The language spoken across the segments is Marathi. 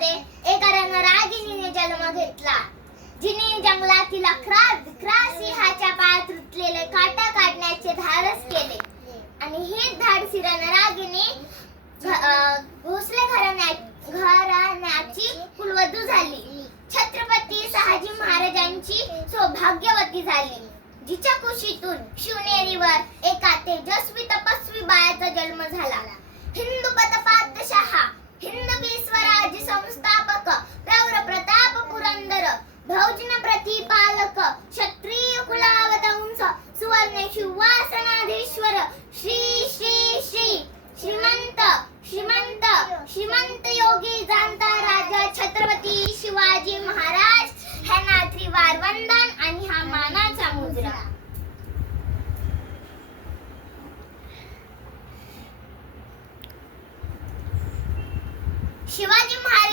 मध्ये एका रागिणीने जन्म घेतला. जिने जंगलात तिला सिंहाच्या पायात रुतलेले काटा काढण्याचे धाडस केले. आणि धाडसी रणरागिणी भोसले घराण्या घराण्याची कुलवधू झाली. छत्रपती सहाजी महाराजांची सौभाग्यवती झाली. जिच्या कुशीतून शिवनेरीवर एका तेजस्वी तपस्वी बाळाचा जन्म झाला. हिंदू पद शहा हिंद शिवाजी संस्थापक रौर प्रताप पुरंदर भौजन प्रतिपालक क्षत्रिय कुलावतंस सुवर्ण शिवासनाधीश्वर श्री श्री श्री श्रीमंत श्रीमंत श्रीमंत योगी जाणता राजा छत्रपती शिवाजी महाराज हे नाथी वारवंद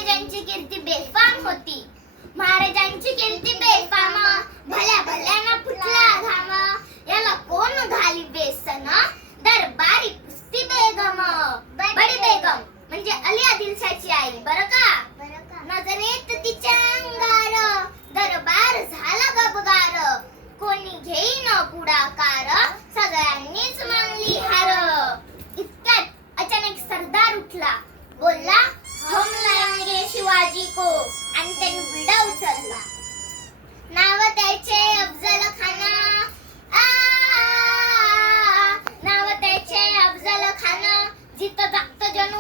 महाराजांची कीर्ती बेफाम होती. महाराजांची कीर्ती बेफामा. भल्या भल्याना फुटला घामा. याला कोण घाली बेसन? दरबारी कुस्ती बेगम. बडी बेगम.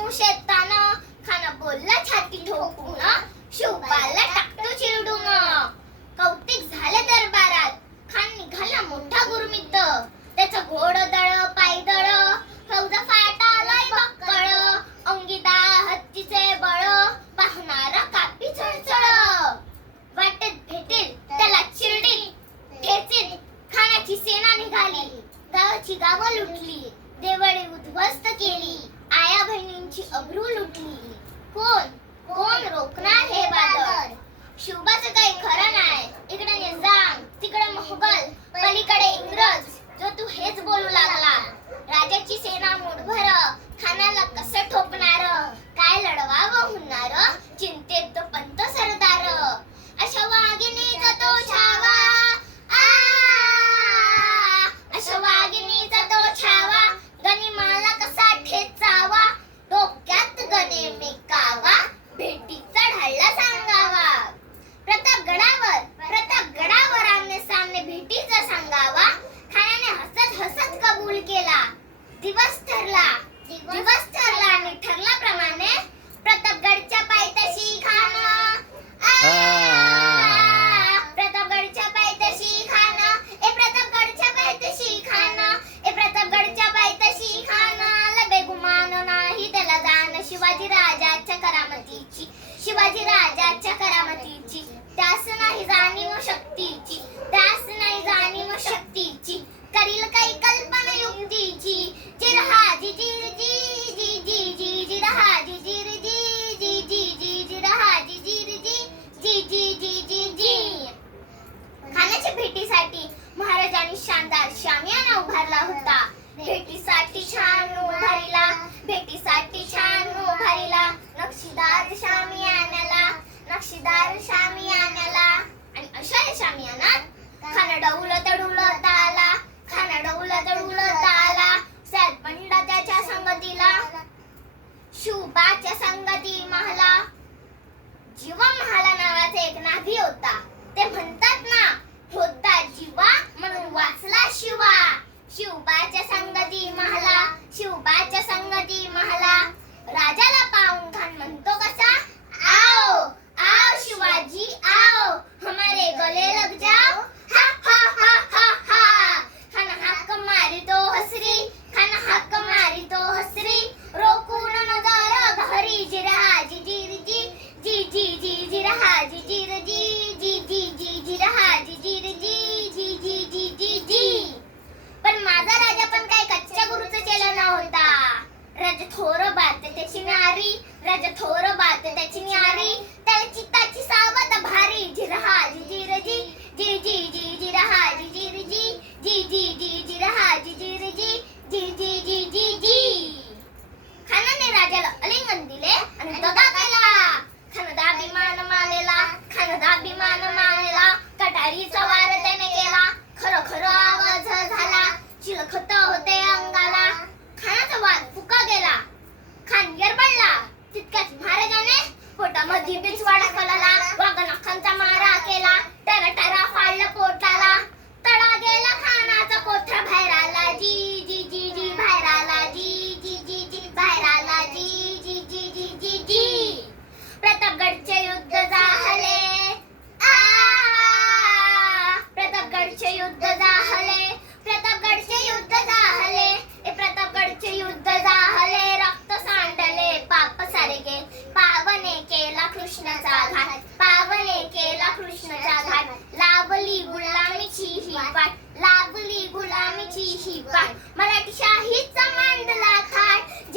poşet દિવસ शामियानाला शुभाच्या संगती महाला जीवा महाला नावाचा एक नाभी होता. ते म्हणतात ना होता जीवा म्हणून वाचला शिवा. शिवबाच्या संगती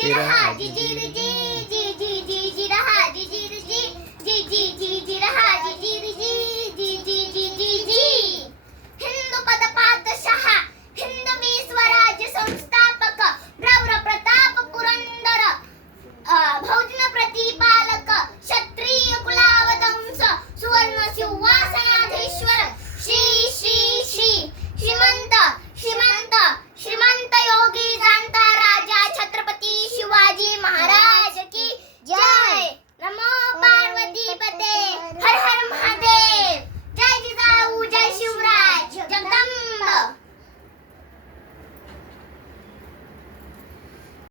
吃的好吃吃的